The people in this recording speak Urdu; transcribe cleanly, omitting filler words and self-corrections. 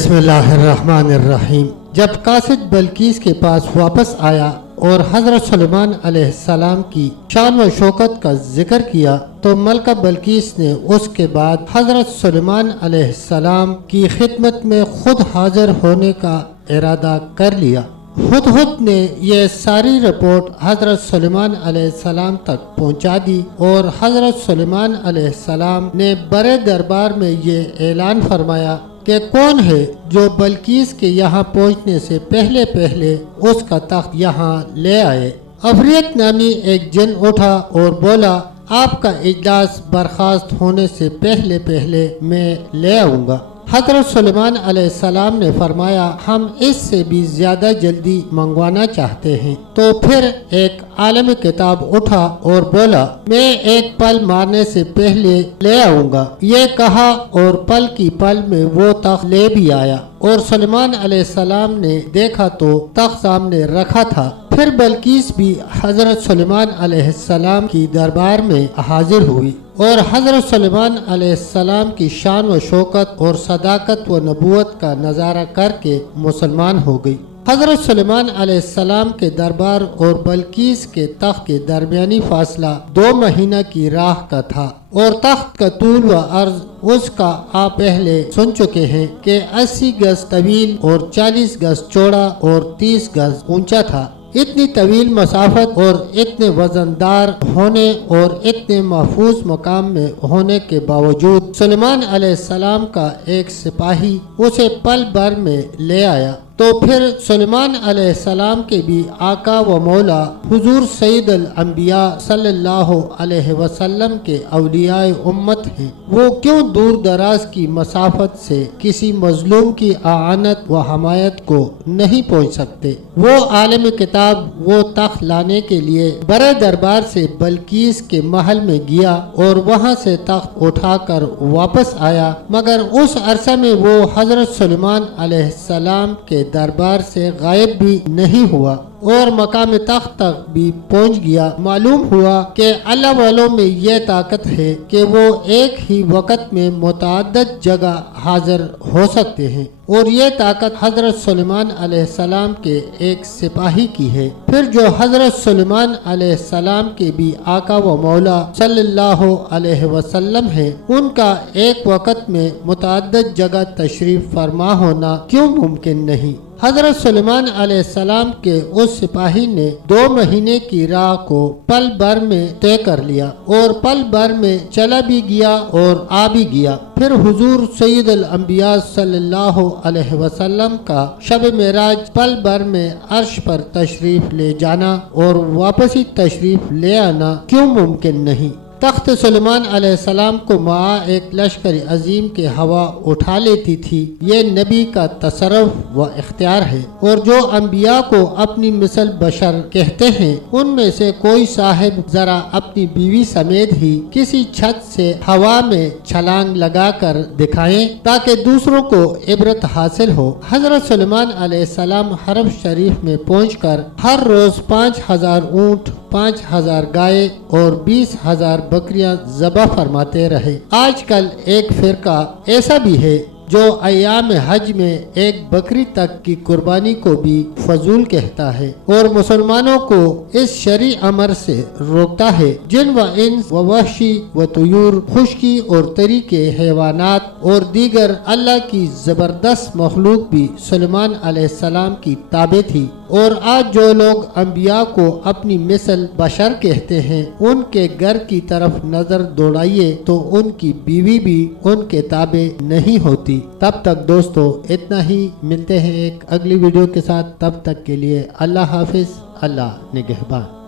بسم اللہ الرحمن الرحیم۔ جب قاصد بلقیس کے پاس واپس آیا اور حضرت سلیمان علیہ السلام کی شان و شوکت کا ذکر کیا تو ملکہ بلقیس نے اس کے بعد حضرت سلیمان علیہ السلام کی خدمت میں خود حاضر ہونے کا ارادہ کر لیا۔ ہدہد نے یہ ساری رپورٹ حضرت سلیمان علیہ السلام تک پہنچا دی اور حضرت سلیمان علیہ السلام نے بڑے دربار میں یہ اعلان فرمایا کہ کون ہے جو بلقیس کے یہاں پہنچنے سے پہلے اس کا تخت یہاں لے آئے۔ عفریت نامی ایک جن اٹھا اور بولا، آپ کا اجلاس برخاست ہونے سے پہلے میں لے آؤں گا۔ حضرت سلیمان علیہ السلام نے فرمایا، ہم اس سے بھی زیادہ جلدی منگوانا چاہتے ہیں۔ تو پھر ایک عالم کتاب اٹھا اور بولا، میں ایک پل مارنے سے پہلے لے آؤں گا۔ یہ کہا اور پل کی پل میں وہ تخت لے بھی آیا اور سلیمان علیہ السلام نے دیکھا تو تخت سامنے رکھا تھا۔ پھر بلقیس بھی حضرت سلیمان علیہ السلام کی دربار میں حاضر ہوئی اور حضرت سلیمان علیہ السلام کی شان و شوکت اور صداقت و نبوت کا نظارہ کر کے مسلمان ہو گئی۔ حضرت سلیمان علیہ السلام کے دربار اور بلقیس کے تخت کے درمیانی فاصلہ 2 مہینہ کی راہ کا تھا اور تخت کا طول و عرض اس کا آپ پہلے سن چکے ہیں کہ 80 گز طویل اور 40 گز چوڑا اور 30 گز اونچا تھا۔ اتنی طویل مسافت اور اتنے وزندار ہونے اور اتنے محفوظ مقام میں ہونے کے باوجود سلیمان علیہ السلام کا ایک سپاہی اسے پل بھر میں لے آیا۔ تو پھر سلیمان علیہ السلام کے بھی آقا و مولا حضور سید الانبیاء صلی اللہ علیہ وسلم کے اولیاء امت ہیں، وہ کیوں دور دراز کی مسافت سے کسی مظلوم کی اعانت و حمایت کو نہیں پہنچ سکتے؟ وہ عالم کتاب وہ تخت لانے کے لیے بڑے دربار سے بلقیس کے محل میں گیا اور وہاں سے تخت اٹھا کر واپس آیا، مگر اس عرصہ میں وہ حضرت سلیمان علیہ السلام کے دربار سے غائب بھی نہیں ہوا اور مقام تخت تک بھی پہنچ گیا۔ معلوم ہوا کہ اللہ والوں میں یہ طاقت ہے کہ وہ ایک ہی وقت میں متعدد جگہ حاضر ہو سکتے ہیں، اور یہ طاقت حضرت سلیمان علیہ السلام کے ایک سپاہی کی ہے۔ پھر جو حضرت سلیمان علیہ السلام کے بھی آقا و مولا صلی اللہ علیہ وسلم ہیں، ان کا ایک وقت میں متعدد جگہ تشریف فرما ہونا کیوں ممکن نہیں؟ حضرت سلیمان علیہ السلام کے اس سپاہی نے 2 مہینے کی راہ کو پل بھر میں طے کر لیا اور پل بھر میں چلا بھی گیا اور آ بھی گیا۔ پھر حضور سید الانبیاء صلی اللہ علیہ وسلم کا شب معراج پل بھر میں عرش پر تشریف لے جانا اور واپسی تشریف لے آنا کیوں ممکن نہیں؟ تخت سلیمان علیہ السلام کو معا ایک لشکر عظیم کے ہوا اٹھا لیتی تھی، یہ نبی کا تصرف و اختیار ہے، اور جو انبیاء کو اپنی مثل بشر کہتے ہیں ان میں سے کوئی صاحب ذرا اپنی بیوی سمیت ہی کسی چھت سے ہوا میں چھلانگ لگا کر دکھائیں تاکہ دوسروں کو عبرت حاصل ہو۔ حضرت سلیمان علیہ السلام حرم شریف میں پہنچ کر ہر روز 5000 اونٹ، 5000 گائے اور 20,000 بکریاں ذبح فرماتے رہے۔ آج کل ایک فرقہ ایسا بھی ہے جو ایام حج میں ایک بکری تک کی قربانی کو بھی فضول کہتا ہے اور مسلمانوں کو اس شرعی امر سے روکتا ہے۔ جن و انس و وحشی و طیور، خشکی اور تری کے حیوانات اور دیگر اللہ کی زبردست مخلوق بھی سلیمان علیہ السلام کی تابع تھی، اور آج جو لوگ انبیاء کو اپنی مثل بشر کہتے ہیں ان کے گھر کی طرف نظر دوڑائیے تو ان کی بیوی بھی ان کے تابع نہیں ہوتی۔ تب تک دوستو اتنا ہی، ملتے ہیں ایک اگلی ویڈیو کے ساتھ، تب تک کے لیے اللہ حافظ، اللہ نگہبان۔